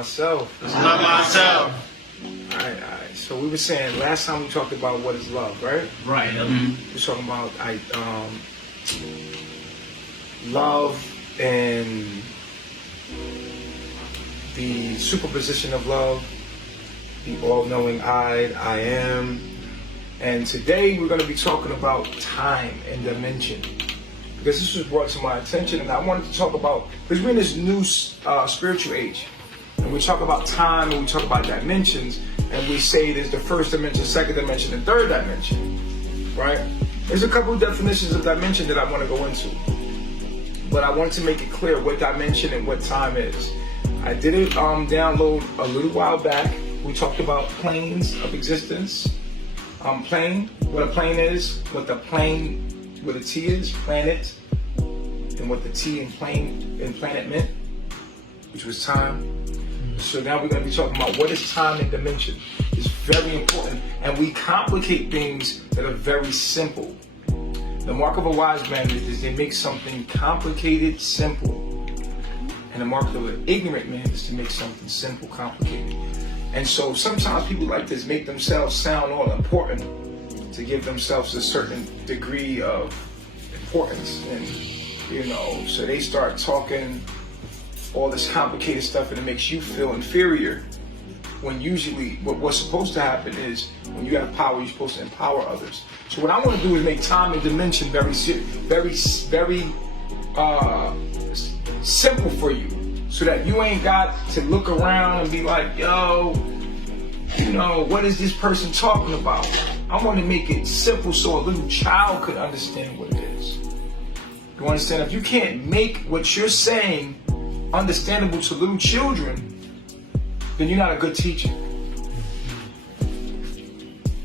myself. It's love myself. All right. So we were saying last time we talked about what is love, right? Right. We were talking about love and the superposition of love, the all-knowing I am. And today we're going to be talking about time and dimension. Because this was brought to my attention, and I wanted to talk about, because we're in this new spiritual age, and we talk about time, and we talk about dimensions, and we say there's the first dimension, second dimension, and third dimension, right? There's a couple of definitions of dimension that I want to go into, but I wanted to make it clear what dimension and what time is. I did it download a little while back. We talked about planes of existence. Plane, what a plane is, what the plane with a T is, planet, and what the T in plane and planet meant, which was time. So now we're going to be talking about what is time and dimension. It's very important, and we complicate things that are very simple. The mark of a wise man is they make something complicated simple, and the mark of an ignorant man is to make something simple complicated. And so sometimes people like this make themselves sound all important, to give themselves a certain degree of importance, and so they start talking all this complicated stuff, and it makes you feel inferior, when usually what's supposed to happen is when you have power, you're supposed to empower others. So what I want to do is make time and dimension very simple for you, so that you ain't got to look around and be like, yo, what is this person talking about? I want to make it simple so a little child could understand what it is. You understand? If you can't make what you're saying understandable to little children, then you're not a good teacher.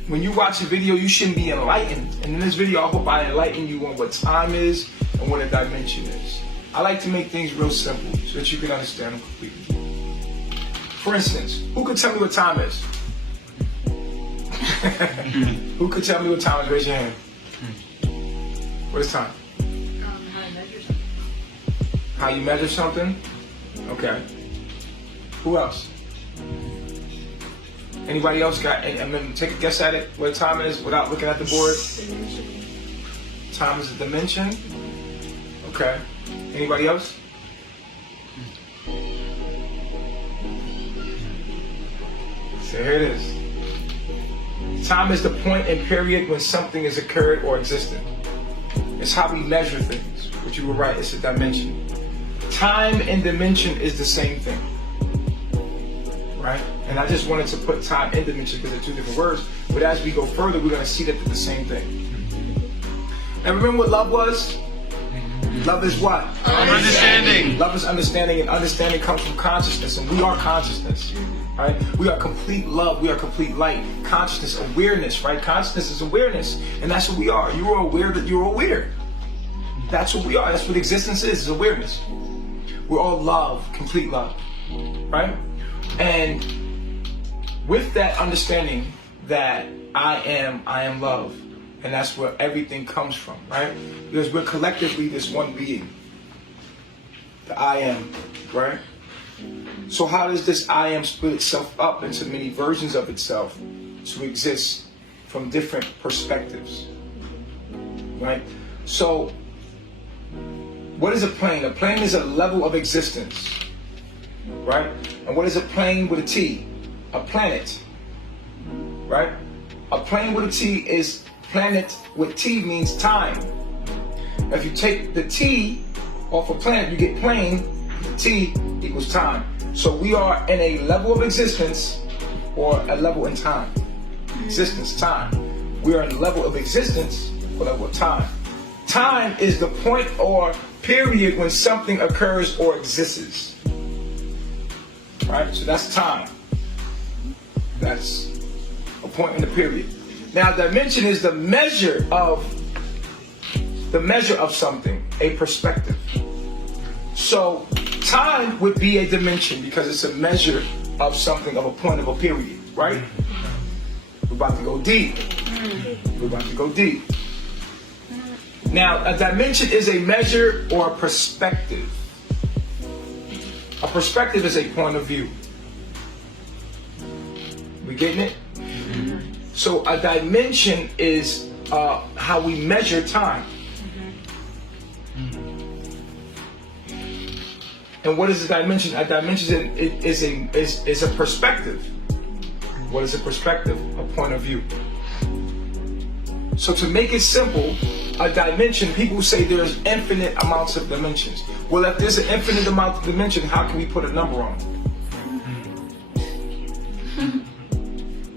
When you watch a video, you shouldn't be enlightened. And in this video, I hope I enlighten you on what time is and what a dimension is. I like to make things real simple so that you can understand them completely. For instance, who could tell me what time is? Who could tell me what time is? Raise your hand. What is time? How to measure something. How you measure something? Okay. Who else? Anybody else got? Take a guess at it. What time is without looking at the board? Dimension. Time is a dimension. Okay. Anybody else? So here it is. Time is the point and period when something has occurred or existed. It's how we measure things. But you were right, it's a dimension. Time and dimension is the same thing. Right? And I just wanted to put time and dimension because they're two different words. But as we go further, we're going to see that they're the same thing. Now remember what love was? Love is what? Understanding. Love is understanding, and understanding comes from consciousness, and we are consciousness. Right? We are complete love. We are complete light. Consciousness, awareness, right? Consciousness is awareness, and that's what we are. You are aware that you're aware. That's what we are. That's what existence is awareness. We're all love, complete love, right? And with that understanding that I am love, and that's where everything comes from, right? Because we're collectively this one being, the I am, right? So how does this I am split itself up into many versions of itself to exist from different perspectives, right? So what is a plane? A plane is a level of existence, right? And what is a plane with a T? A planet, right? A plane with a T is planet with T means time. If you take the T off a planet, you get plane. The T equals time. So we are in a level of existence or a level in time. Existence, time. We are in a level of existence or level of time. Time is the point or period when something occurs or exists. Right? So that's time. That's a point in the period. Now dimension is the measure of something, a perspective. So time would be a dimension because it's a measure of something, of a point, of a period, right? We're about to go deep. We're about to go deep. Now, a dimension is a measure or a perspective. A perspective is a point of view. We getting it? So a dimension is how we measure time. And what is a dimension? A dimension is a perspective. What is a perspective? A point of view. So to make it simple, a dimension, people say there's infinite amounts of dimensions. Well, if there's an infinite amount of dimension, how can we put a number on it?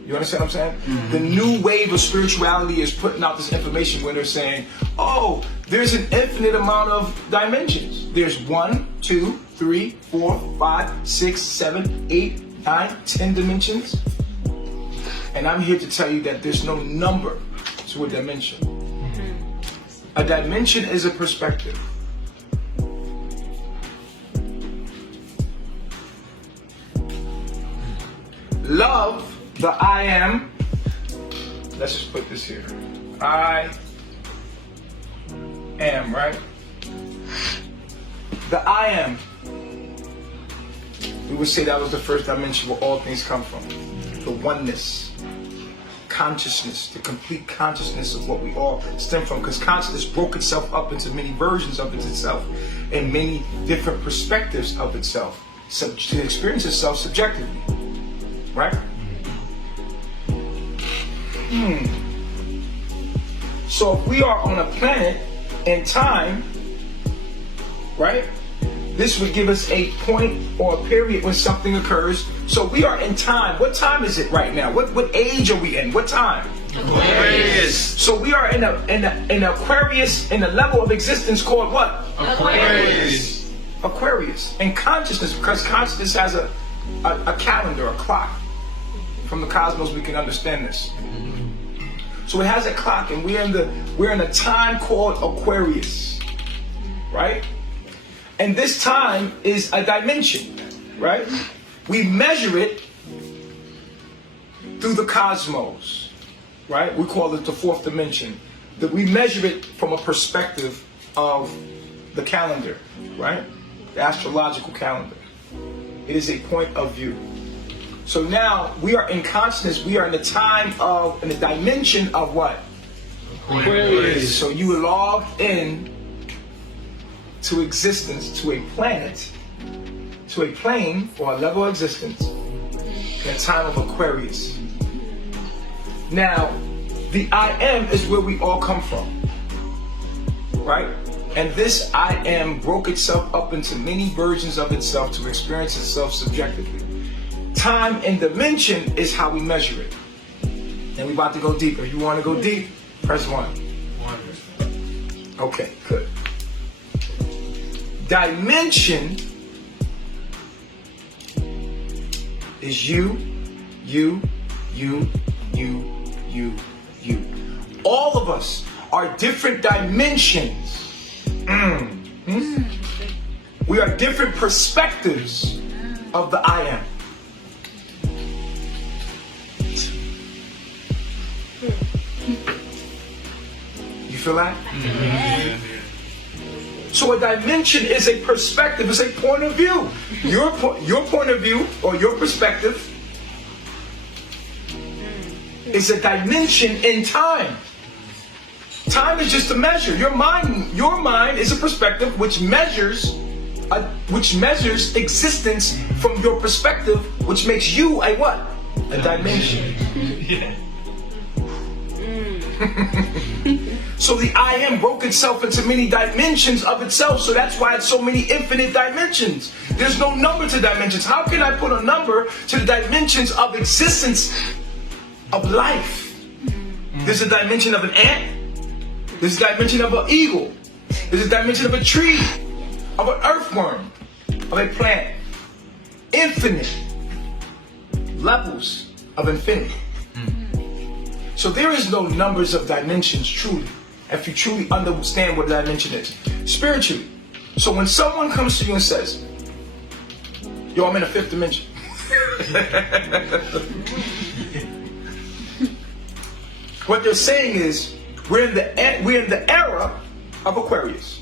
You understand what I'm saying? The new wave of spirituality is putting out this information where they're saying, oh, there's an infinite amount of dimensions. There's 1, 2, 3, 4, 5, 6, 7, 8, 9, 10 dimensions. And I'm here to tell you that there's no number to a dimension. A dimension is a perspective. Love, the I am, let's just put this here. I am, right? The I am. We would say that was the first dimension where all things come from. The oneness. Consciousness, the complete consciousness of what we all stem from, because consciousness broke itself up into many versions of itself and many different perspectives of itself, to experience itself subjectively, right? So if we are on a planet in time, right, this would give us a point or a period when something occurs. So we are in time. What time is it right now? What age are we in? What time? Aquarius. So we are in Aquarius, in a level of existence called what? Aquarius. Aquarius. And consciousness, because consciousness has a calendar, a clock. From the cosmos we can understand this. So it has a clock, and we're in a time called Aquarius. Right? And this time is a dimension, right? We measure it through the cosmos, right? We call it the fourth dimension. That we measure it from a perspective of the calendar, right? The astrological calendar. It is a point of view. So now we are in consciousness. We are in the in the dimension of what? Aquarius. So you log in to existence, to a planet, to a plane or a level of existence in a time of Aquarius. Now, the I am is where we all come from, right? And this I am broke itself up into many versions of itself to experience itself subjectively. Time and dimension is how we measure it. And we're about to go deeper. If you want to go deep, press 1. Okay, good. Dimension is you. All of us are different dimensions. We are different perspectives of the I am. You feel that? So a dimension is a perspective, it's a point of view. Your point of view or your perspective is a dimension in time. Time is just a measure. Your mind is a perspective which measures existence from your perspective, which makes you a what? A dimension. So the I am broke itself into many dimensions of itself, so that's why it's so many infinite dimensions. There's no number to dimensions. How can I put a number to the dimensions of existence of life? There's a dimension of an ant. There's a dimension of an eagle. There's a dimension of a tree, of an earthworm, of a plant. Infinite levels of infinity. So there is no numbers of dimensions truly, if you truly understand what a dimension is. Spiritually. So when someone comes to you and says, yo, I'm in a fifth dimension. What they're saying is, we're in the era of Aquarius.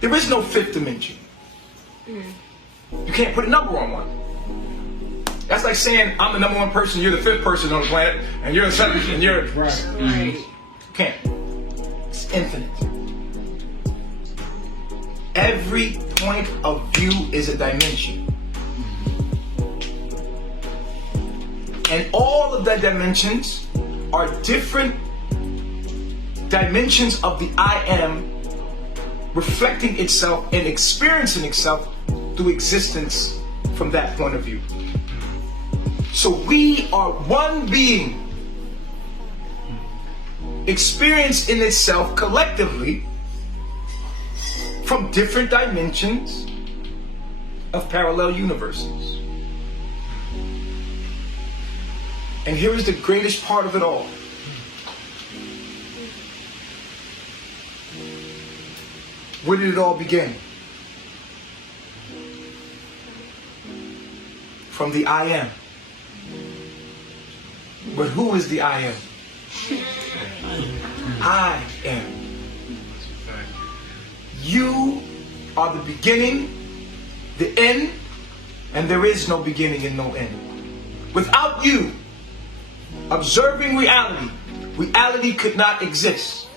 There is no fifth dimension. You can't put a number on one. That's like saying I'm the number one person, you're the fifth person on the planet, and you're the seventh, and you're... Right. Can't. It's infinite. Every point of view is a dimension. And all of the dimensions are different dimensions of the I am reflecting itself and experiencing itself through existence from that point of view. So we are one being experienced in itself collectively from different dimensions of parallel universes. And here is the greatest part of it all. Where did it all begin? From the I am. But who is the I am? I am. You are the beginning, the end, and there is no beginning and no end. Without you observing reality, reality could not exist.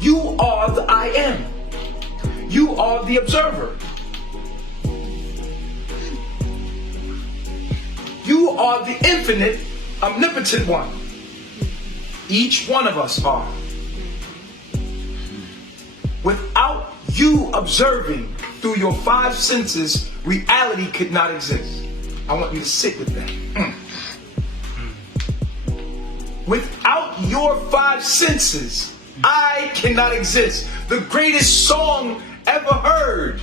You are the I am. You are the observer. You are the infinite, omnipotent one. Each one of us are. Without you observing through your five senses, reality could not exist. I want you to sit with that. Without your five senses, I cannot exist. The greatest song ever heard,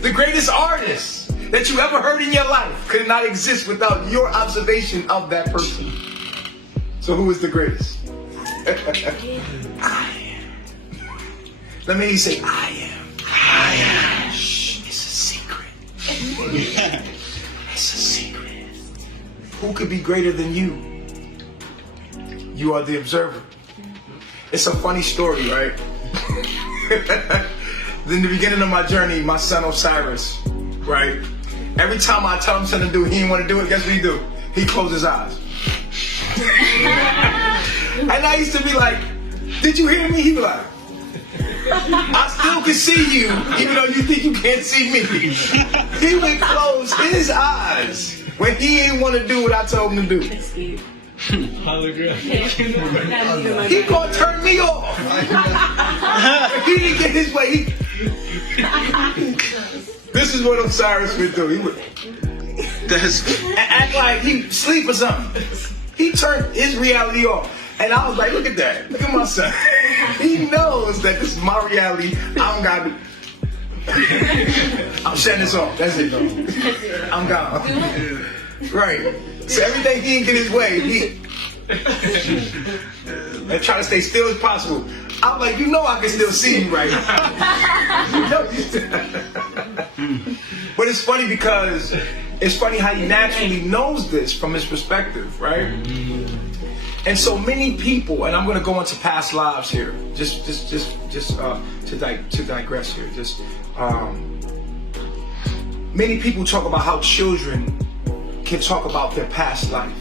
the greatest artist that you ever heard in your life could not exist without your observation of that person. So who is the greatest? I am. Let me say, I am. I am. Shh, it's a secret. It's a secret. Who could be greater than you? You are the observer. It's a funny story, right? In the beginning of my journey, my son Osiris, right? Every time I tell him something to do, he didn't want to do it. Guess what he do? He closed his eyes. And I used to be like, did you hear me? He'd be like, I still can see you, even though you think you can't see me. He would close his eyes when he didn't want to do what I told him to do. He gonna turn me off. If he didn't get his way, this is what Osiris would do. He would act like he sleep or something. He turned his reality off. And I was like, look at that. Look at my son. He knows that this is my reality. I don't got it. I'm shutting this off. That's it, though. I'm gone. Right. So everything he didn't get his way, he and try to stay still as possible. I'm like, you know I can still see you right now. But it's funny because it's funny how he naturally knows this from his perspective, right? And so many people, and I'm going to go into past lives here, just to digress here. Many people talk about how children can talk about their past life.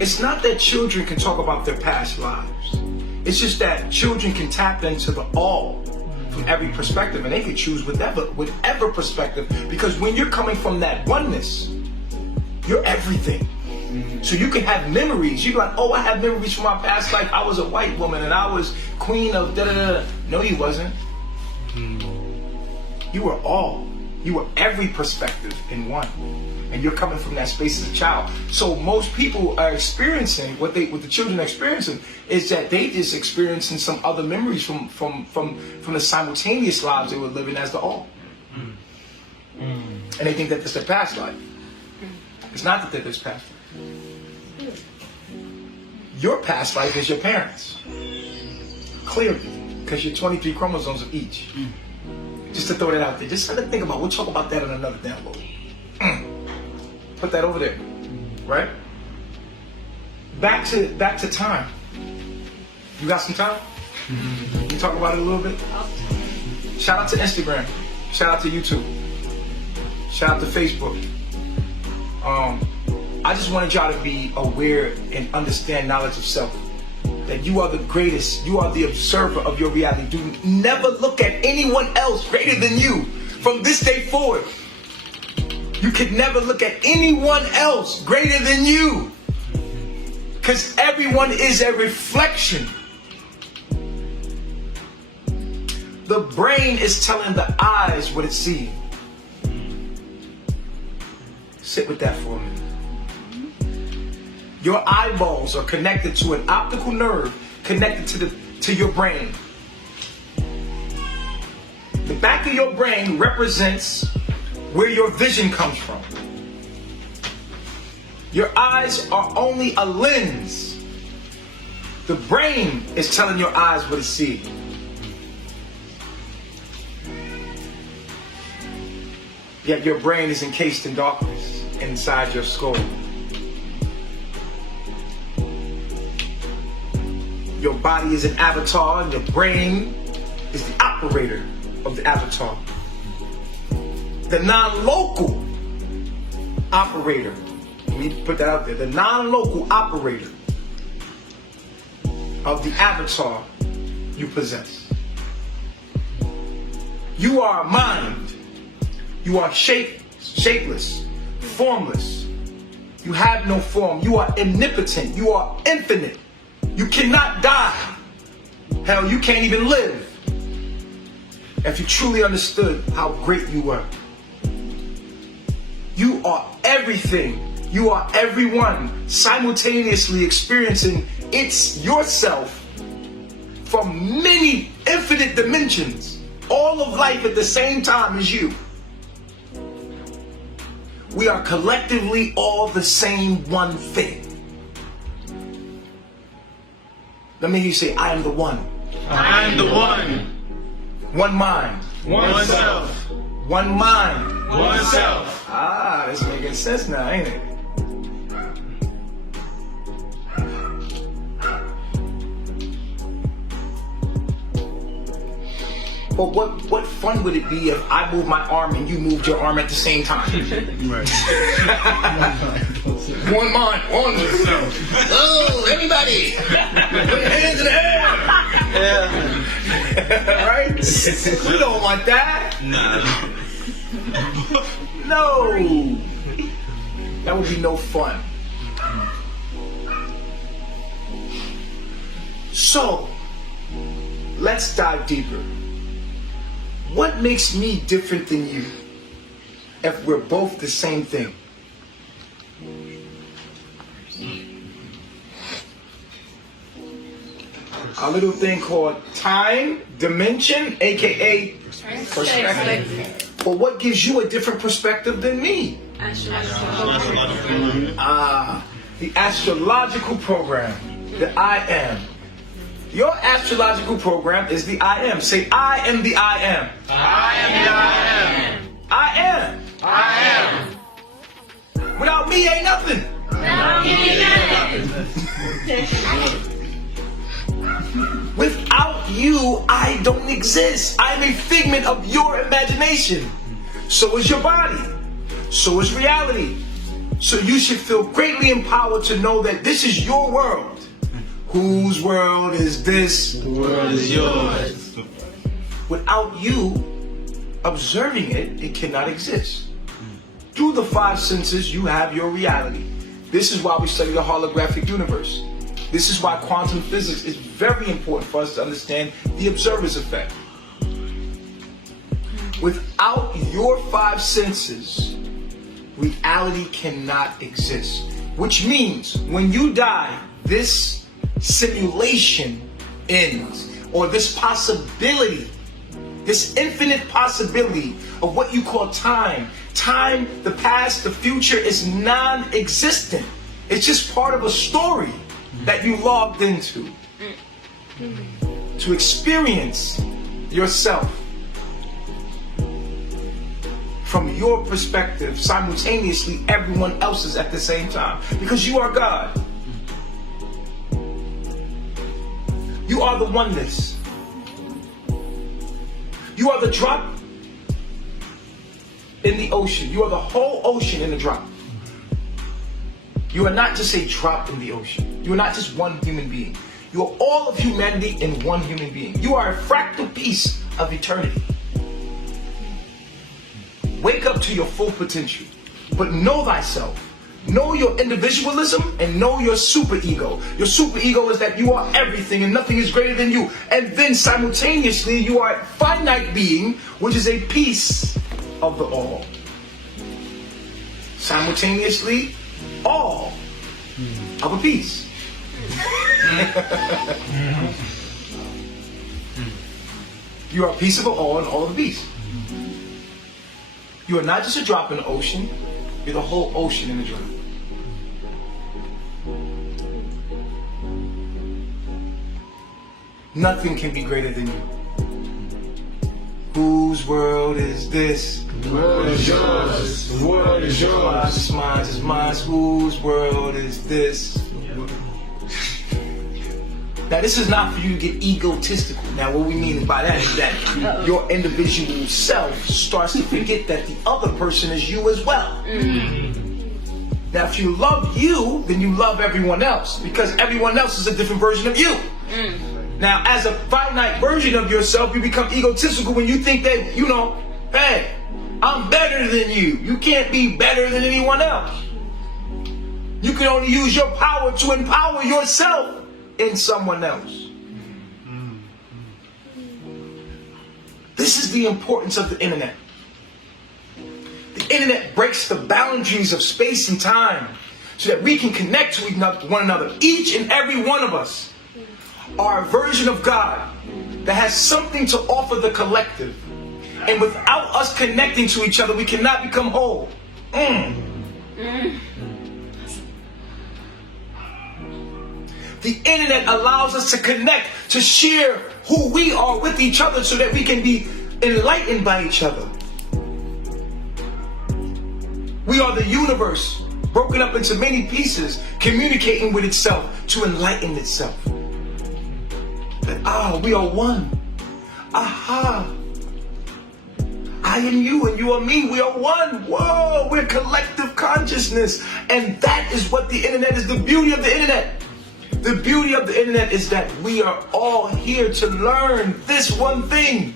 It's not that children can talk about their past lives. It's just that children can tap into the all from every perspective, and they can choose whatever perspective, because when you're coming from that oneness, you're everything. So you can have memories. You're like, oh, I have memories from my past life. I was a white woman and I was queen of da-da-da. No, you wasn't. You were all. You were every perspective in one. And you're coming from that space as a child. So most people are experiencing what the children are experiencing is that they just experiencing some other memories from the simultaneous lives they were living as the all. And they think that it's their past life. It's not that there's past life. Your past life is your parents. Clearly. Because you're 23 chromosomes of each. Just to throw that out there. Just something to think about. We'll talk about that in another download. Put that over there. Right? Back to time. You got some time? you talk about it a little bit? Shout out to Instagram. Shout out to YouTube. Shout out to Facebook. I just wanted y'all to be aware and understand knowledge of self. That you are the greatest. You are the observer of your reality. Do never look at anyone else greater than you. From this day forward, you can never look at anyone else greater than you. Because everyone is a reflection. The brain is telling the eyes what it's seeing. Sit with that for a minute. Your eyeballs are connected to an optical nerve connected to your brain. The back of your brain represents where your vision comes from. Your eyes are only a lens. The brain is telling your eyes what it's seeing. Yet your brain is encased in darkness inside your skull. Your body is an avatar and your brain is the operator of the avatar. The non-local operator, let me put that out there, the non-local operator of the avatar you possess. You are a mind. You are shapeless, formless. You have no form. You are omnipotent. You are infinite. You cannot die. Hell, you can't even live. If you truly understood how great you were. You are everything. You are everyone simultaneously experiencing yourself from many infinite dimensions. All of life at the same time as you. We are collectively all the same one thing. Let me hear you say, I am the one. I am the one. One mind. One self. One mind. One self. Ah, this making sense now, ain't it? But what fun would it be if I moved my arm and you moved your arm at the same time? Right. One mind, one self. Oh, everybody! Put your hands in the air! Yeah. Right? We don't want that. Nah. No. That would be no fun. So, let's dive deeper. What makes me different than you if we're both the same thing? A little thing called time, dimension, aka perspective. But what gives you a different perspective than me? The astrological program, the I am. Your astrological program is the I am. Say, I am the I am. I am the I am. I am. I am. Without me ain't nothing. Without you, I don't exist. I am a figment of your imagination. So is your body. So is reality. So you should feel greatly empowered to know that this is your world. Whose world is this? The world is yours. Without you observing it, it cannot exist. Through the five senses, you have your reality. This is why we study the holographic universe. This is why quantum physics is very important for us to understand the observer's effect. Without your five senses, reality cannot exist. Which means when you die, this simulation ends, or this possibility, this infinite possibility of what you call time. Time, the past, the future is non-existent. It's just part of a story that you logged into to experience yourself from your perspective, simultaneously everyone else's at the same time, because you are God. You are the oneness. You are the drop in the ocean. You are the whole ocean in a drop. You are not just a drop in the ocean. You are not just one human being. You are all of humanity in one human being. You are a fractal piece of eternity. Wake up to your full potential, but know thyself. Know your individualism and know your superego. Your superego is that you are everything and nothing is greater than you. And then simultaneously, you are a finite being, which is a piece of the all. Simultaneously, all of a piece. You are a piece of an all and all of a piece. You are not just a drop in the ocean, you're the whole ocean in a drop. Nothing can be greater than you. Whose world is this? The world is yours. The world is yours. It's mine, it's mine. Whose world is this? Now, this is not for you to get egotistical. Now, what we mean by that is that your individual self starts to forget that the other person is you as well. Now, if you love you, then you love everyone else, because everyone else is a different version of you. Now, as a finite version of yourself, you become egotistical when you think that, you know, hey, I'm better than you. You can't be better than anyone else. You can only use your power to empower yourself in someone else. This is the importance of the internet. The internet breaks the boundaries of space and time so that we can connect to one another. Each and every one of us are a version of God that has something to offer the collective. And without us connecting to each other, we cannot become whole. The internet allows us to connect, to share who we are with each other so that we can be enlightened by each other. We are the universe broken up into many pieces, communicating with itself to enlighten itself. That, we are one. Aha. I am you and you are me. We are one. Whoa, we're collective consciousness. And that is what the internet is, the beauty of the internet. The beauty of the internet is that we are all here to learn this one thing.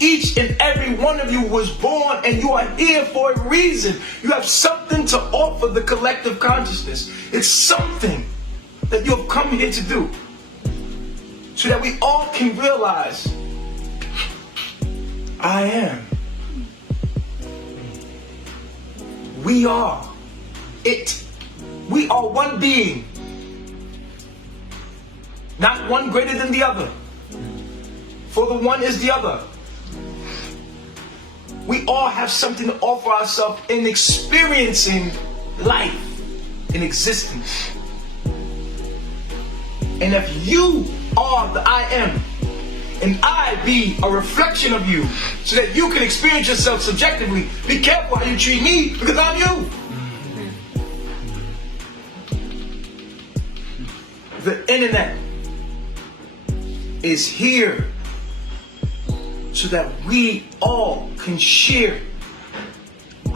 Each and every one of you was born and you are here for a reason. You have something to offer the collective consciousness. It's something that you have come here to do. So that we all can realize, I am. We are it. We are one being. Not one greater than the other. For the one is the other. We all have something to offer ourselves in experiencing life, in existence. And if you are the I am, and I be a reflection of you, so that you can experience yourself subjectively, be careful how you treat me, because I'm you. The internet is here so that we all can share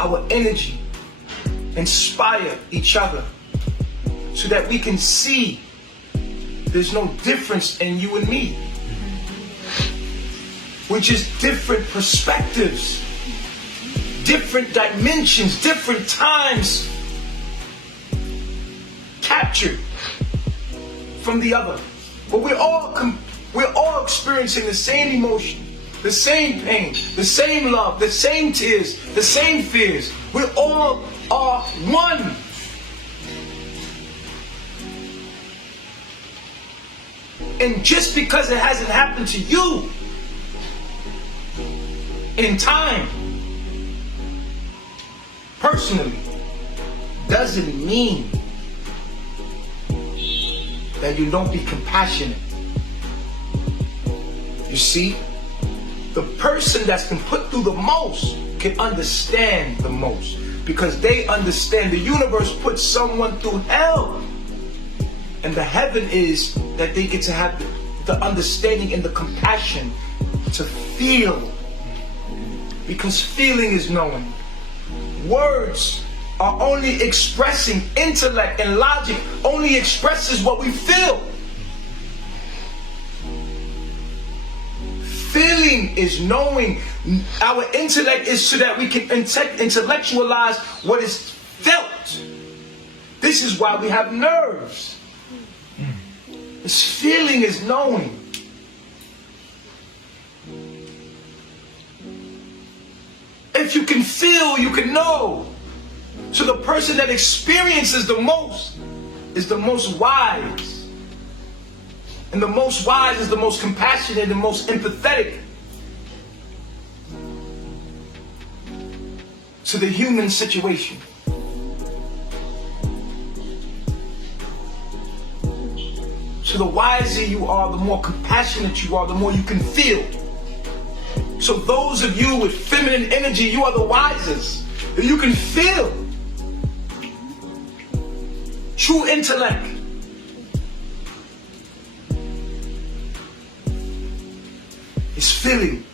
our energy, inspire each other, so that we can see there's no difference in you and me. We're just different perspectives, different dimensions, different times captured from the other. But we're all experiencing the same emotion, the same pain, the same love, the same tears, the same fears. We all are one. And just because it hasn't happened to you in time, personally, doesn't mean that you don't be compassionate. You see, the person that's been put through the most can understand the most, because they understand the universe puts someone through hell. And the heaven is that they get to have the understanding and the compassion to feel. Because feeling is knowing. Words are only expressing, intellect and logic only expresses what we feel. Feeling is knowing. Our intellect is so that we can intellectualize what is felt. This is why we have nerves. This feeling is knowing. If you can feel, you can know. So the person that experiences the most is the most wise. And the most wise is the most compassionate and the most empathetic to the human situation. So the wiser you are, the more compassionate you are, the more you can feel. So those of you with feminine energy, you are the wisest. You can feel. True intellect. Is feeling.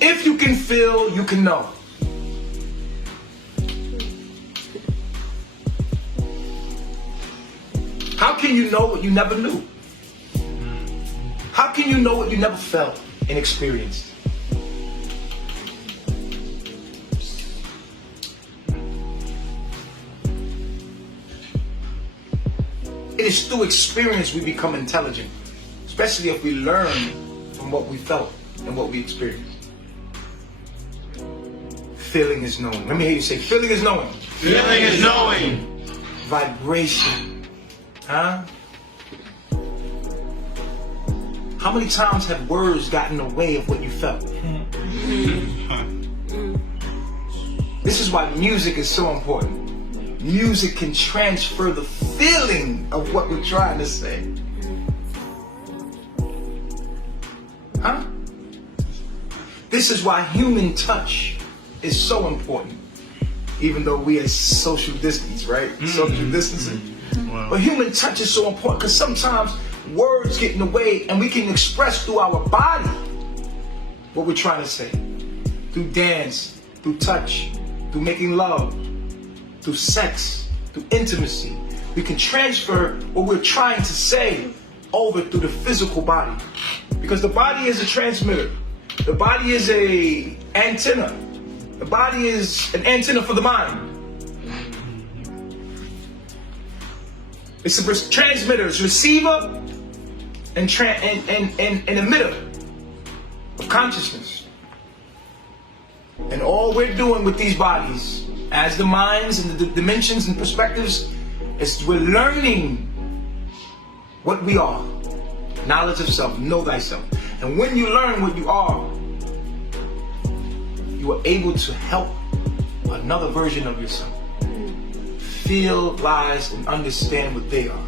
If you can feel, you can know. How can you know what you never knew? How can you know what you never felt and experienced? It is through experience we become intelligent, especially if we learn from what we felt and what we experienced. Feeling is knowing. Let me hear you say, feeling is knowing. Feeling is knowing. Vibration. Huh? How many times have words gotten in the way of what you felt? This is why music is so important. Music can transfer the feeling of what we're trying to say. Huh? This is why human touch is so important. Even though we are social distance, right? Social distancing. Wow. But human touch is so important because sometimes words get in the way and we can express through our body what we're trying to say. Through dance, through touch, through making love, through sex, through intimacy. We can transfer what we're trying to say over through the physical body. Because the body is a transmitter. The body is an antenna. The body is an antenna for the mind. It's a transmitter, it's a receiver and emitter of consciousness. And all we're doing with these bodies, as the minds and the dimensions and perspectives, is we're learning what we are. Knowledge of self, know thyself. And when you learn what you are, you are able to help another version of yourself feel, realize, and understand what they are.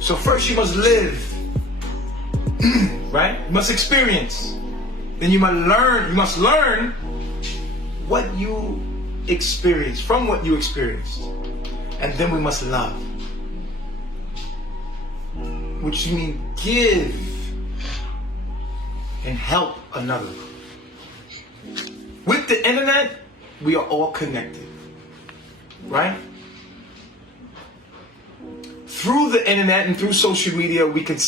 So first you must live, right? You must experience. Then you must learn what you experienced, from what you experienced. And then we must love. Which means give and help another. With the internet, we are all connected, right? Through the internet and through social media, we can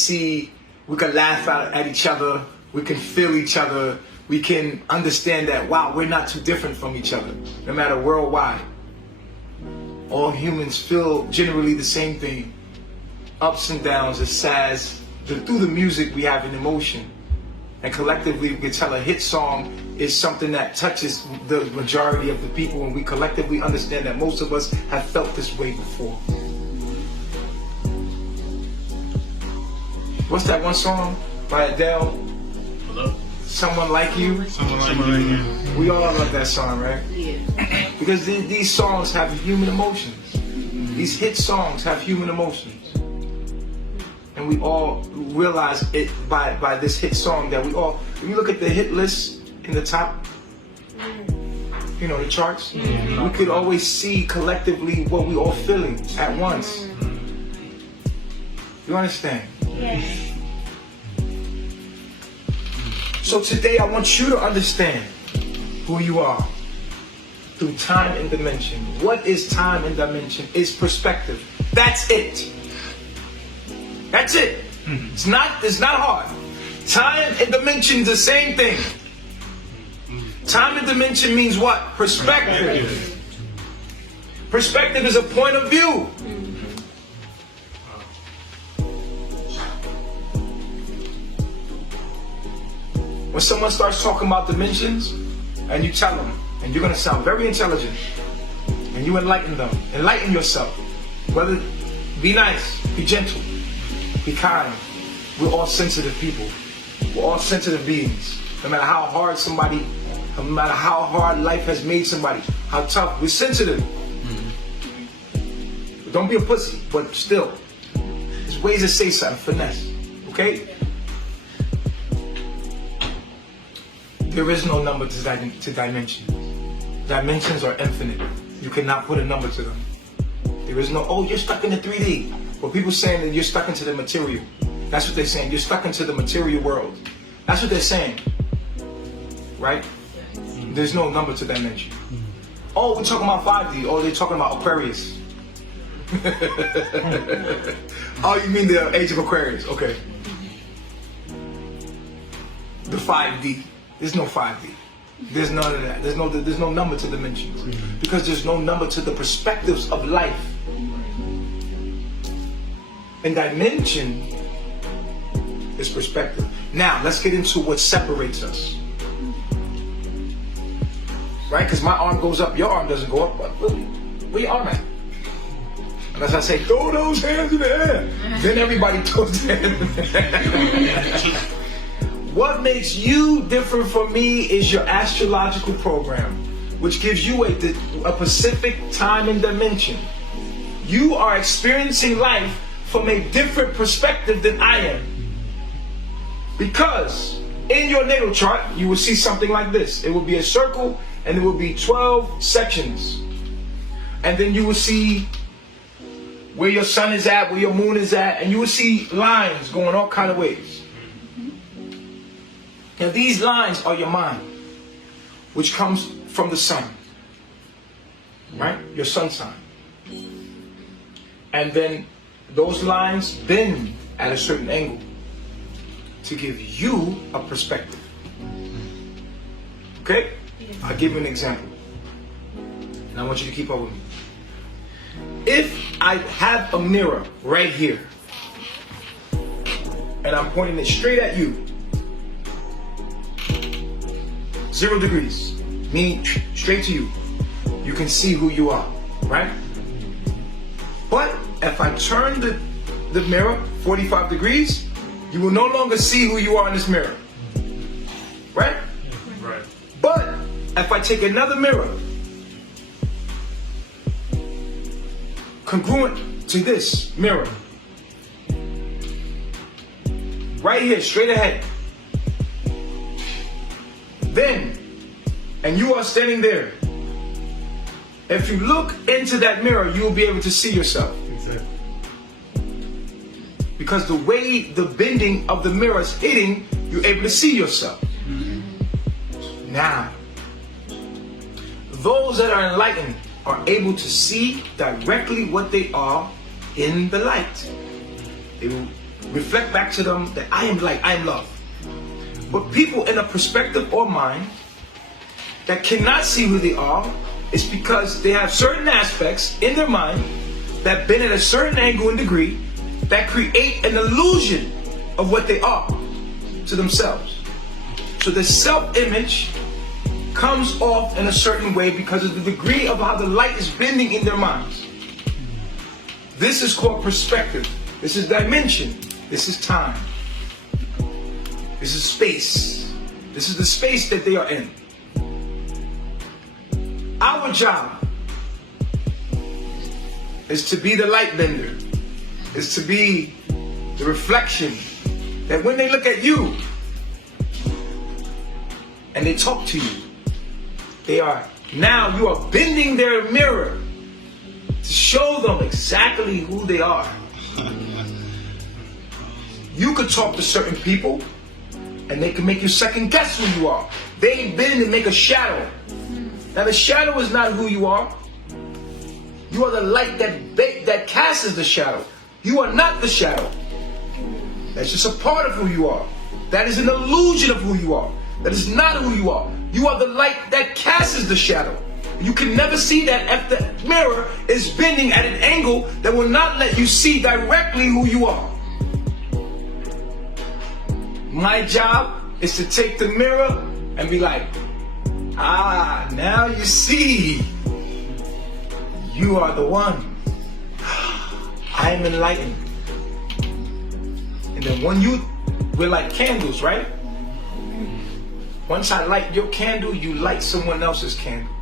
laugh at each other, we can feel each other, we can understand that, wow, we're not too different from each other, no matter worldwide. All humans feel generally the same thing. Ups and downs, the sads. Through the music, we have an emotion. And collectively, we can tell a hit song is something that touches the majority of the people, and we collectively understand that most of us have felt this way before. What's that one song by Adele? Hello? Someone Like You? Someone like you. We all love that song, right? Yeah. Because these songs have human emotions. These hit songs have human emotions. And we all realize it by this hit song that we all, if you look at the hit list in the top, you know, the charts, we could always see collectively what we all feeling at once. You understand? Yes. So today I want you to understand who you are through time and dimension. What is time and dimension? It's perspective. That's it. That's it. It's not hard. Time and dimension is the same thing. Time and dimension means what? Perspective. Perspective is a point of view. When someone starts talking about dimensions, and you tell them, and you're going to sound very intelligent, and you enlighten them, enlighten yourself. Whether, be nice, be gentle, be kind. We're all sensitive people. We're all sensitive beings. No matter how hard somebody, no matter how hard life has made somebody, how tough, we're sensitive. But don't be a pussy, but still, there's ways to say something, finesse, okay? There is no number to dimensions. Dimensions are infinite. You cannot put a number to them. There is no, oh, you're stuck in the 3D. Well, people saying that you're stuck into the material. That's what they're saying. You're stuck into the material world. That's what they're saying. Right? There's no number to dimension. Oh, we're talking about 5D. Oh, they're talking about Aquarius. Oh, you mean the age of Aquarius. Okay. The 5D. There's no 5D. There's none of that. There's no number to dimensions. Because there's no number to the perspectives of life. And dimension is perspective. Now, let's get into what separates us. Right? Because my arm goes up, your arm doesn't go up. But where your arm at? Unless I say, throw those hands in the air. Then everybody throws their hands in the air. What makes you different from me is your astrological program, which gives you a specific time and dimension. You are experiencing life from a different perspective than I am. Because in your natal chart, you will see something like this. It will be a circle and it will be 12 sections. And then you will see where your sun is at, where your moon is at, and you will see lines going all kind of ways. Now these lines are your mind, which comes from the sun, right? Your sun sign. And then those lines bend at a certain angle to give you a perspective. Okay? I'll give you an example. And I want you to keep up with me. If I have a mirror right here, and I'm pointing it straight at you, 0 degrees, meaning straight to you, you can see who you are, right? But if I turn the mirror 45 degrees, you will no longer see who you are in this mirror, right? Right. But if I take another mirror congruent to this mirror, right here, straight ahead, then, and you are standing there, if you look into that mirror, you will be able to see yourself. Exactly. Because the way the bending of the mirror is hitting, you're able to see yourself. Now, those that are enlightened are able to see directly what they are in the light. It will reflect back to them that I am light, I am love. But people in a perspective or mind that cannot see who they are, is because they have certain aspects in their mind that bend at a certain angle and degree that create an illusion of what they are to themselves. So the self-image comes off in a certain way because of the degree of how the light is bending in their minds. This is called perspective. This is dimension. This is time. This is space. This is the space that they are in. Our job is to be the light bender, is to be the reflection that when they look at you and they talk to you, they are Now you are bending their mirror to show them exactly who they are. You could talk to certain people and they can make you second guess who you are. They bend and make a shadow. Now the shadow is not who you are. You are the light that casts the shadow. You are not the shadow. That's just a part of who you are. That is an illusion of who you are. That is not who you are. You are the light that casts the shadow. You can never see that if the mirror is bending at an angle that will not let you see directly who you are. My job is to take the mirror and be like, now you see. You are the one. I am enlightened. And then we're like candles, right? Once I light your candle, you light someone else's candle.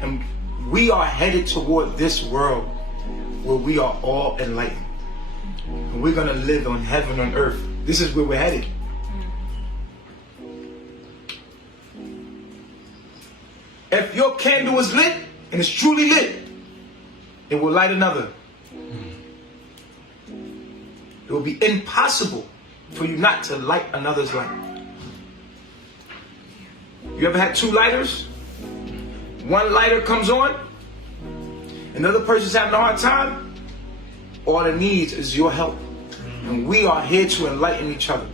And we are headed toward this world where we are all enlightened. And we're going to live on heaven on earth. This is where we're headed. If your candle is lit, and it's truly lit, it will light another. It will be impossible for you not to light another's light. You ever had two lighters? One lighter comes on, another person's having a hard time. All it needs is your help. And we are here to enlighten each other.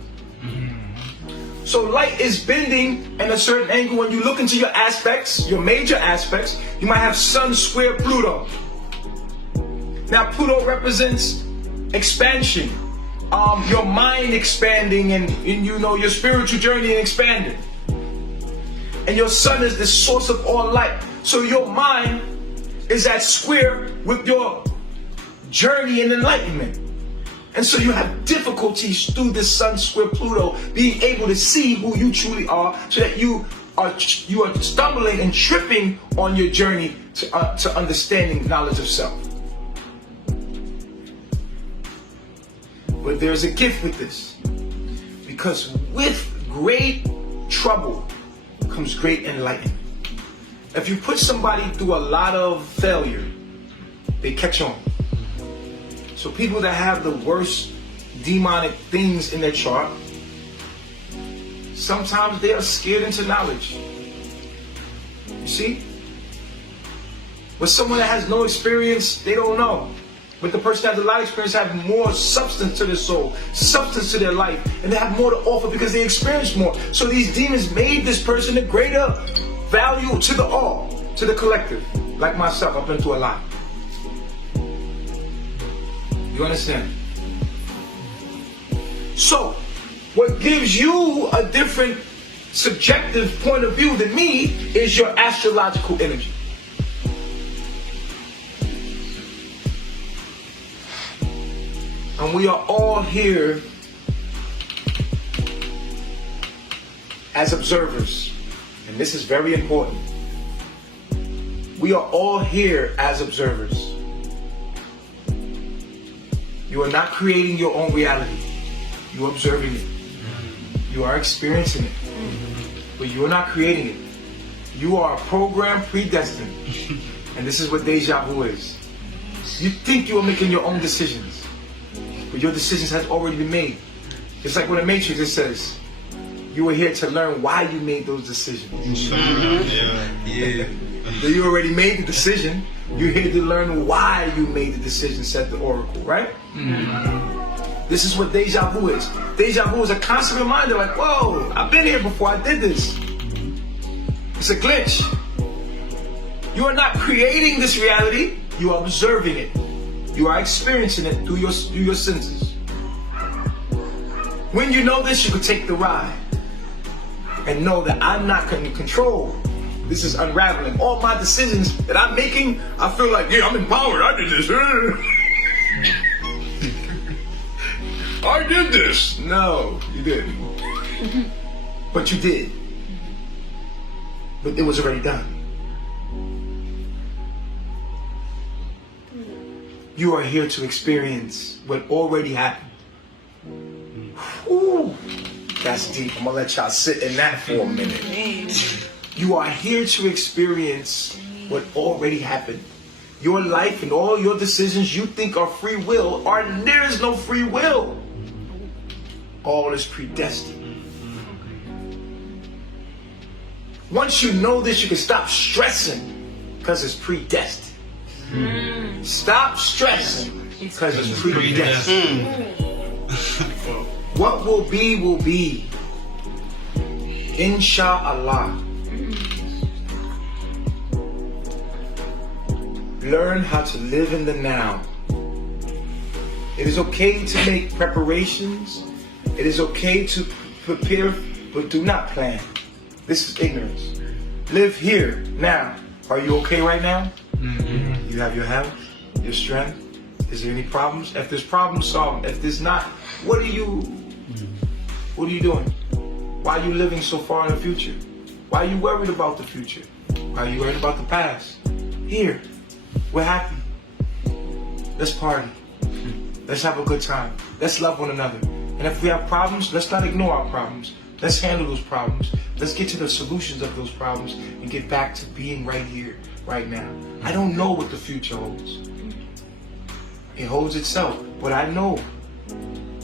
So light is bending in a certain angle. When you look into your aspects, your major aspects, you might have Sun square Pluto. Now Pluto represents expansion, your mind expanding and you know your spiritual journey expanding. And your Sun is the source of all light. So your mind is at square with your journey in enlightenment. And so you have difficulties through this Sun square Pluto being able to see who you truly are, so that you are stumbling and tripping on your journey to understanding knowledge of self. But there's a gift with this, because with great trouble comes great enlightenment. If you put somebody through a lot of failure, they catch on. So people that have the worst demonic things in their chart, sometimes they are scared into knowledge. You see? But someone that has no experience, they don't know. But the person that has a lot of experience have more substance to their soul, substance to their life, and they have more to offer because they experience more. So these demons made this person a greater value to the all, to the collective. Like myself, I've been through a lot. You understand? So, what gives you a different subjective point of view than me is your astrological energy. And we are all here as observers. And this is very important. We are all here as observers. You are not creating your own reality. You are observing it. You are experiencing it. But you are not creating it. You are programmed, predestined. And this is what deja vu is. You think you are making your own decisions, but your decisions have already been made. It's like when the Matrix, it says, you were here to learn why you made those decisions. Yeah. So you already made the decision. You're here to learn why you made the decision, said the oracle, right? Mm-hmm. This is what deja vu is. Deja vu is a constant reminder, like, whoa, I've been here before, I did this. It's a glitch. You are not creating this reality, you are observing it. You are experiencing it through your senses. When you know this, you can take the ride and know that I'm not in control. This is unraveling. All my decisions that I'm making, I feel like, yeah, I'm empowered. I did this. I did this. No, you didn't. But you did. But it was already done. You are here to experience what already happened. Ooh, that's deep. I'm gonna let y'all sit in that for a minute. You are here to experience what already happened. Your life and all your decisions you think are free will there is no free will. All is predestined. Once you know this, you can stop stressing because it's predestined. Stop stressing because it's predestined. What will be, will be. Inshallah. Learn how to live in the now. It is okay to make preparations. It is okay to prepare, but do not plan. This is ignorance. Live here, now. Are you okay right now? Mm-hmm. You have your health, your strength. Is there any problems? If there's problems, solve them. If there's not, what are you doing? Why are you living so far in the future? Why are you worried about the future? Why are you worried about the past? Here, we're happy. Let's party. Let's have a good time. Let's love one another. And if we have problems, let's not ignore our problems. Let's handle those problems. Let's get to the solutions of those problems and get back to being right here, right now. I don't know what the future holds. It holds itself. But I know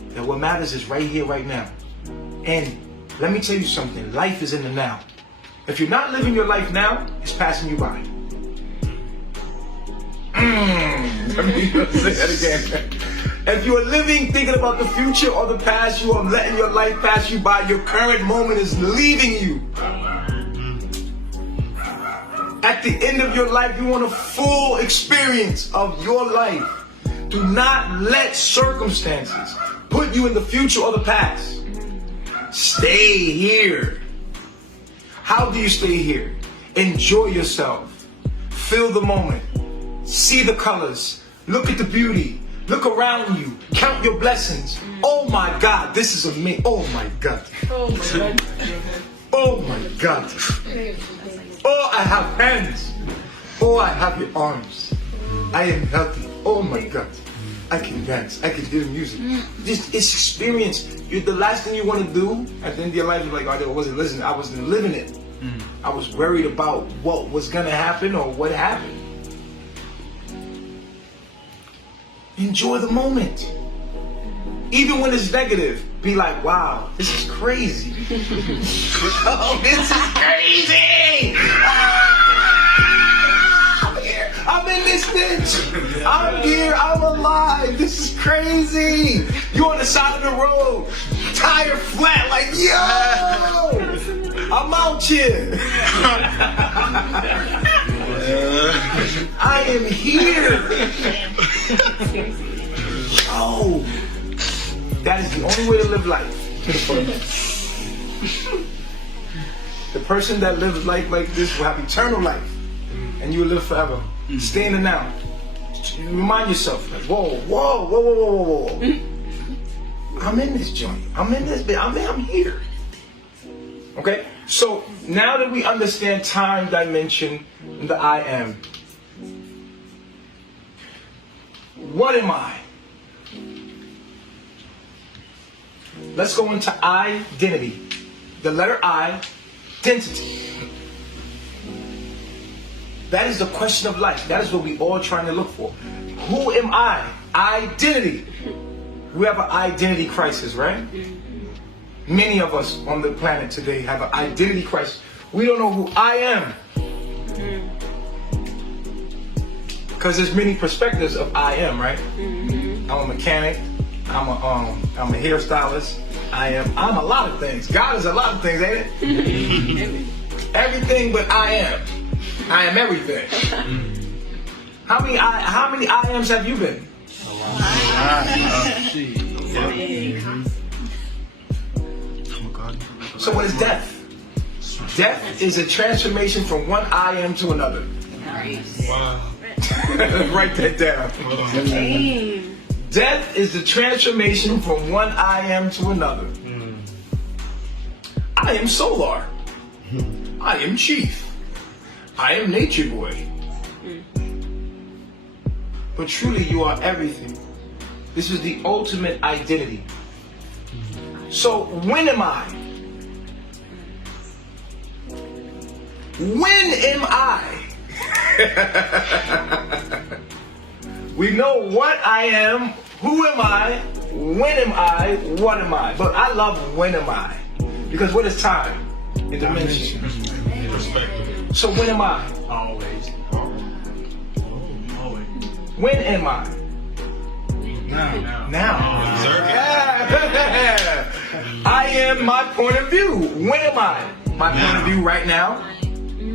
that what matters is right here, right now. And let me tell you something. Life is in the now. If you're not living your life now, it's passing you by. Let me say that again. If you are living thinking about the future or the past, you are letting your life pass you by. Your current moment is leaving you. At the end of your life, you want a full experience of your life. Do not let circumstances put you in the future or the past. Stay here. How do you stay here? Enjoy yourself. Feel the moment. See the colors. Look at the beauty. Look around you. Count your blessings. Oh my God, this is amazing. Oh my God. Oh my God. Oh my God. Oh, I have hands. Oh, I have your arms. I am healthy. Oh my God. I can dance. I can hear music. Just it's experience. The last thing you want to do at the end of your life is like, oh, I wasn't listening. I wasn't living it. I was worried about what was going to happen or what happened. Enjoy the moment. Even when it's negative, be like, wow, this is crazy. Oh, this is crazy. I'm here. I'm in this bitch. I'm here. I'm alive. This is crazy. You on the side of the road, tire flat, like, yo, I'm out here. I am here. Oh, that is the only way to live life. The person that lives life like this will have eternal life, and you will live forever. Stay in the now. Remind yourself, like, whoa. I'm in this joint. I'm in this bit. I'm here. Okay? So now that we understand time, dimension, and the I am, what am I? Let's go into identity. The letter I, identity. That is the question of life. That is what we all trying to look for. Who am I? Identity. We have an identity crisis, right? Many of us on the planet today have an identity crisis. We don't know who I am. Because there's many perspectives of I am, right? I'm a mechanic. I'm a hairstylist. I'm a lot of things. God is a lot of things, ain't it? Everything but I am. I am everything. How many I ams have you been? So what is death? Death is a transformation from one I am to another. Wow. Write that down. Death is the transformation from one I am to another. I am Solar. I am Chief. I am Natureboy. But truly you are everything. This is the ultimate identity. So when am I? When am I? We know what I am, who am I, when am I, what am I. But I love when am I. Because what is time? In dimension. Perspective. So when am I? Always. Always. When am I? Now. Now. Observe it. Yeah. I am my point of view. When am I? My point of view right now.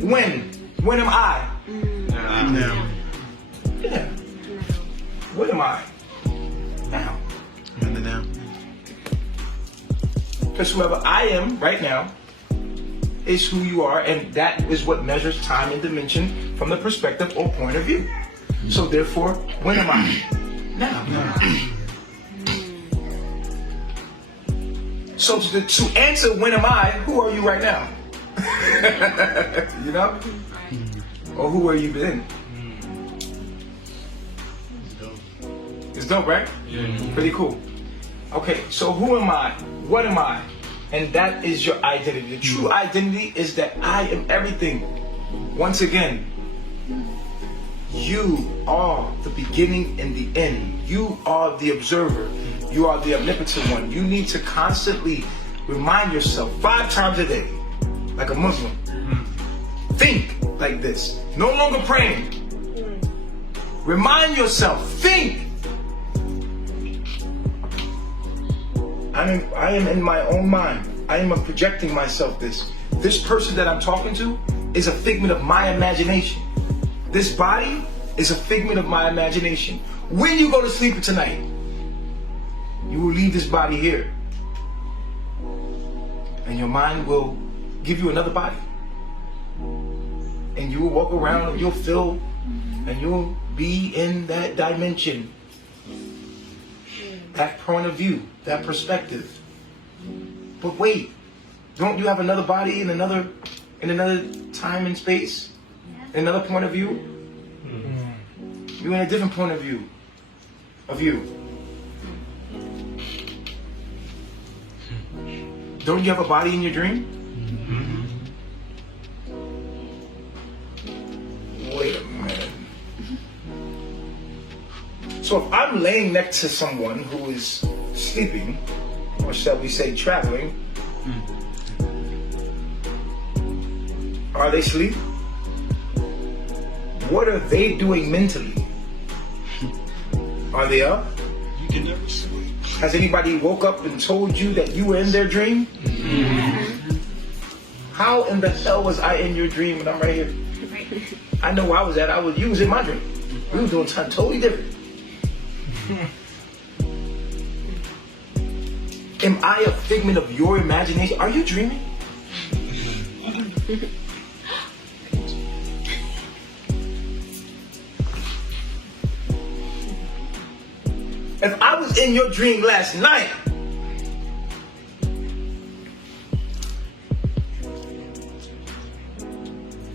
When? When am I? Now. Yeah. When am I? Now. In the now. Because whoever I am right now is who you are, and that is what measures time and dimension from the perspective or point of view. So therefore, when am I? Now. So to answer when am I, who are you right now? You know? Or who are you been? It's dope, right? Yeah. Pretty cool. Okay, so who am I? What am I? And that is your identity. The true identity is that I am everything. Once again, you are the beginning and the end. You are the observer. You are the omnipotent one. You need to constantly remind yourself 5 times a day, like a Muslim. Think like this. No longer praying. Remind yourself. Think. I am in my own mind. I am projecting myself this. This person that I'm talking to is a figment of my imagination. This body is a figment of my imagination. When you go to sleep tonight, you will leave this body here. And your mind will give you another body. And you will walk around and you'll feel and you'll be in that dimension. That point of view, that perspective. But wait, don't you have another body in another time and space? Another point of view? You're in a different point of view. Of you. Don't you have a body in your dream? Wait a minute. So if I'm laying next to someone who is sleeping, or shall we say traveling, are they asleep? What are they doing mentally? Are they up? You can never sleep. Has anybody woke up and told you that you were in their dream? How in the hell was I in your dream and I'm right here? I know where I was at. You was in my dream. We were doing something totally different. Am I a figment of your imagination? Are you dreaming? If I was in your dream last night,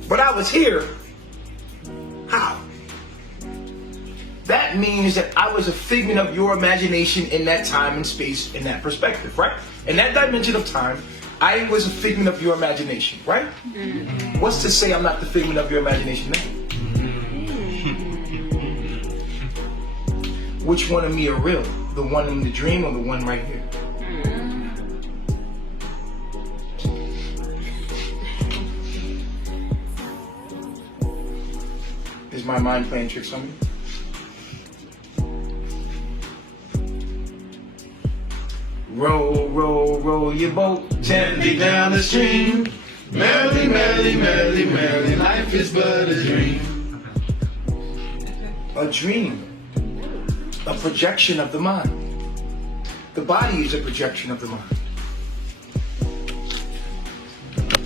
but I was here, how? That means that I was a figment of your imagination in that time and space, in that perspective, right? In that dimension of time, I was a figment of your imagination, right? Mm-hmm. What's to say I'm not the figment of your imagination now? Which one of me are real? The one in the dream or the one right here? Is my mind playing tricks on me? Roll, roll, roll your boat gently down the stream. Merrily, merrily, merrily, merrily, life is but a dream. A dream. A projection of the mind. The body is a projection of the mind.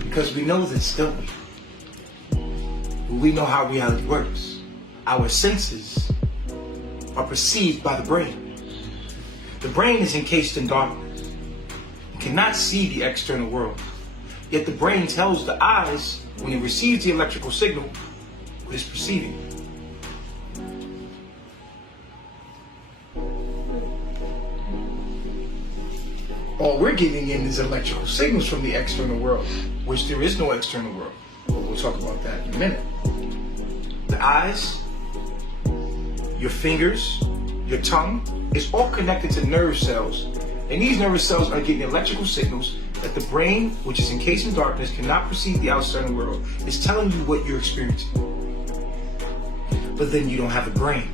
Because we know this, don't we? We know how reality works. Our senses are perceived by the brain. The brain is encased in darkness. It cannot see the external world. Yet the brain tells the eyes, when it receives the electrical signal, what it's perceiving. All we're getting in is electrical signals from the external world, which there is no external world. But we'll talk about that in a minute. The eyes, your fingers, your tongue is all connected to nerve cells. And these nerve cells are getting electrical signals that the brain, which is encased in darkness, cannot perceive the outside world. It's telling you what you're experiencing. But then you don't have a brain.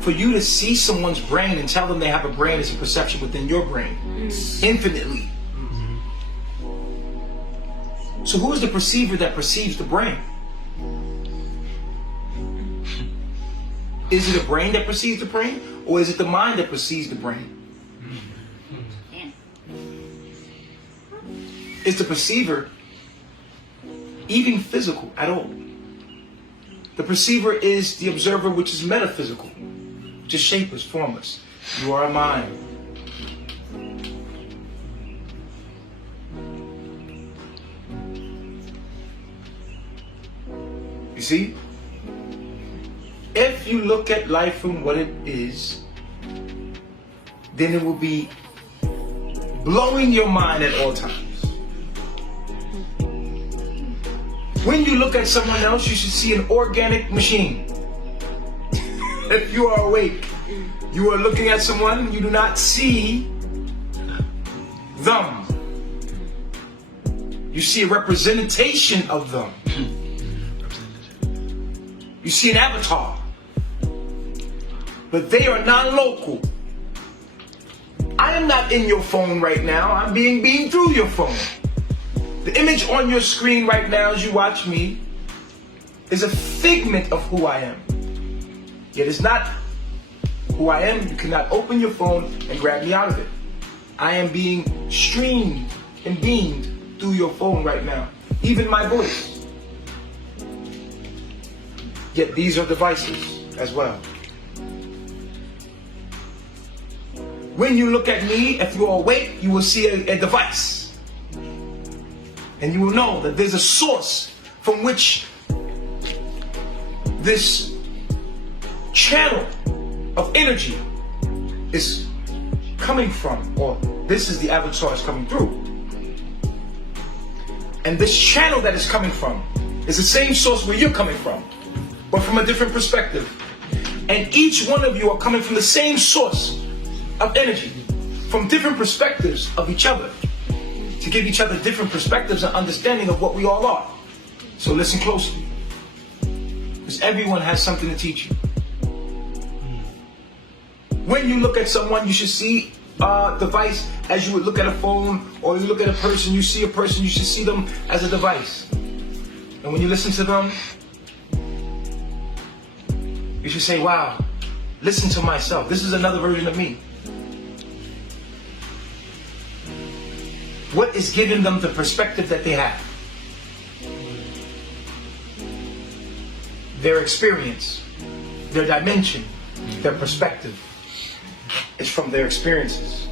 For you to see someone's brain and tell them they have a brain is a perception within your brain. Infinitely. So who is the perceiver that perceives the brain? Is it a brain that perceives the brain? Or is it the mind that perceives the brain? Is the perceiver even physical at all? The perceiver is the observer, which is metaphysical, which is shapeless, formless. You are a mind. You see? If you look at life from what it is, then it will be blowing your mind at all times. When you look at someone else, you should see an organic machine. If you are awake, you are looking at someone, you do not see them. You see a representation of them. You see an avatar. But they are non-local. I am not in your phone right now. I'm being beamed through your phone. The image on your screen right now as you watch me is a figment of who I am. Yet it's not who I am. You cannot open your phone and grab me out of it. I am being streamed and beamed through your phone right now. Even my voice. Yet these are devices as well. When you look at me, if you are awake, you will see a device. And you will know that there's a source from which this channel of energy is coming from, or this is the avatar is coming through. And this channel that is coming from is the same source where you're coming from, but from a different perspective. And each one of you are coming from the same source of energy, from different perspectives of each other, to give each other different perspectives and understanding of what we all are. So listen closely, because everyone has something to teach you. When you look at someone, you should see a device as you would look at a phone, or you look at a person, you see a person, you should see them as a device. And when you listen to them, you should say, wow, listen to myself. This is another version of me. What is giving them the perspective that they have? Their experience, their dimension, their perspective. It's from their experiences,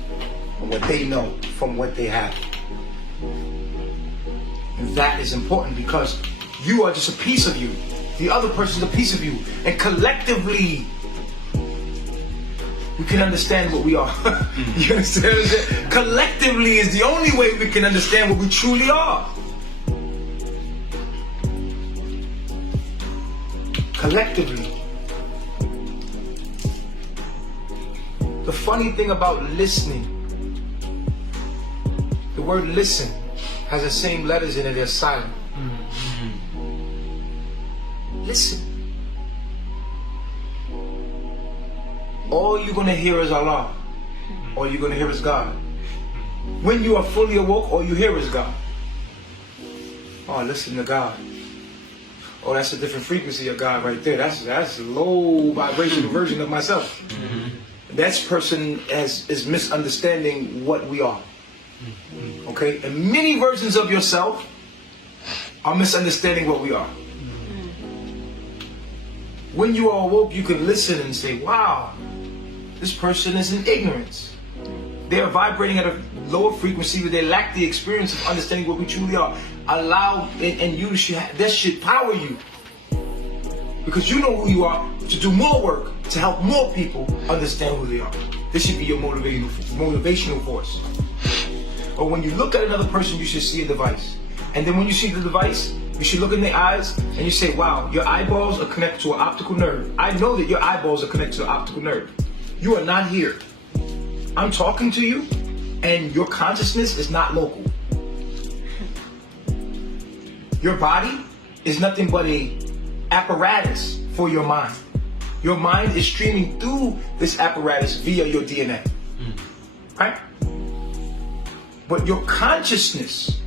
from what they know, from what they have. And that is important because you are just a piece of you. The other person is a piece of you. And collectively, we can understand what we are. You understand what I'm saying? Collectively is the only way we can understand what we truly are. Collectively. The funny thing about listening, the word listen has the same letters in it as silent. Listen. All you're going to hear is Allah. All you're going to hear is God. When you are fully awoke, all you hear is God. Oh, listen to God. Oh, that's a different frequency of God right there. That's a low vibrational version of myself. That person is misunderstanding what we are. Okay? And many versions of yourself are misunderstanding what we are. When you are awoke, you can listen and say, wow, this person is in ignorance. They are vibrating at a lower frequency, but they lack the experience of understanding what we truly are. Allow, and you should, that should power you. Because you know who you are, to do more work, to help more people understand who they are. This should be your motivational force. Or when you look at another person, you should see a device. And then when you see the device, you should look in their eyes and you say, wow, your eyeballs are connected to an optical nerve. I know that your eyeballs are connected to an optical nerve. You are not here. I'm talking to you and your consciousness is not local. Your body is nothing but a apparatus for your mind. Your mind is streaming through this apparatus via your DNA. Right? But your consciousness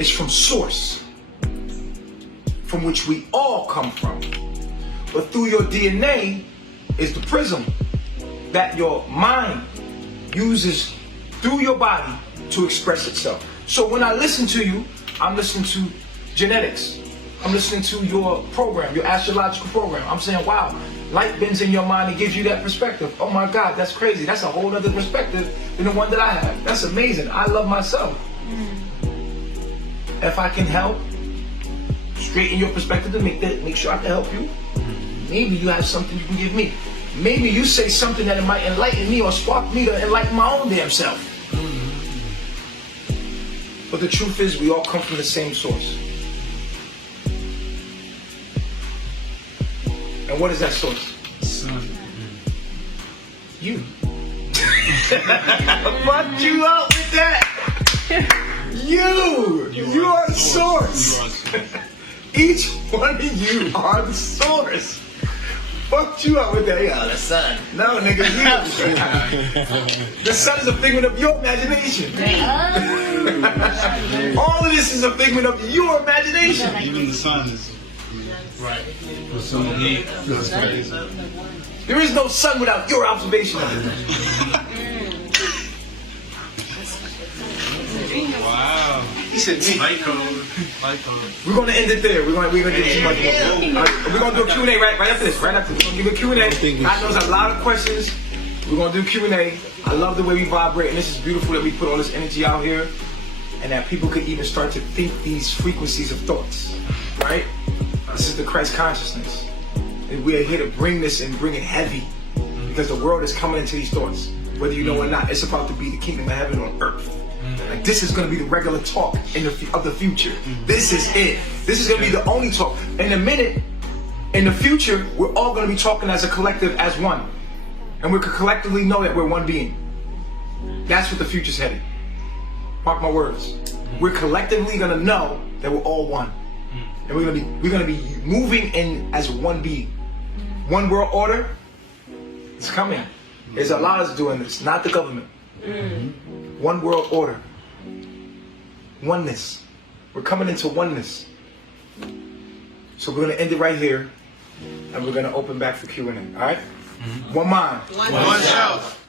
is from source, from which we all come from. But through your DNA is the prism that your mind uses through your body to express itself. So when I listen to you, I'm listening to genetics. I'm listening to your program, your astrological program. I'm saying, wow, light bends in your mind and gives you that perspective. Oh my God, that's crazy. That's a whole other perspective than the one that I have. That's amazing. I love myself. If I can help straighten your perspective to make sure I can help you, maybe you have something you can give me. Maybe you say something that it might enlighten me or spark me to enlighten my own damn self. But the truth is, we all come from the same source. And what is that source? Sun. You. Fuck you up with that. You are the source. Each one of you are the source. Fucked you up with that. Yeah, the sun. No, nigga, you. The sun is a figment of your imagination. All of this is a figment of your imagination. Even the sun is right. For some heat. That's crazy. There is no sun without your observation of it. Wow. He said, Light code. Light code. we're gonna end it there. We're gonna get too much more. We're gonna do a Q&A right after this. Right after this. We're gonna give a Q&A. I know there's a lot of questions. We're gonna do Q&A. I love the way we vibrate, and this is beautiful that we put all this energy out here, and that people could even start to think these frequencies of thoughts. Right? This is the Christ consciousness. And we are here to bring this and bring it heavy, because the world is coming into these thoughts, whether you know or not. It's about to be the kingdom of heaven on earth. Like, this is going to be the regular talk of the future. This is it. This is going to be the only talk. In a minute, in the future, we're all going to be talking as a collective, as one. And we could collectively know that we're one being. That's what the future's headed. Mark my words. We're collectively going to know that we're all one. And we're going to be moving in as one being. One world order is coming. There's a lot of us doing this, not the government. One world order. Oneness. We're coming into oneness. So we're going to end it right here. And we're going to open back for Q&A. All right? One mind. One self.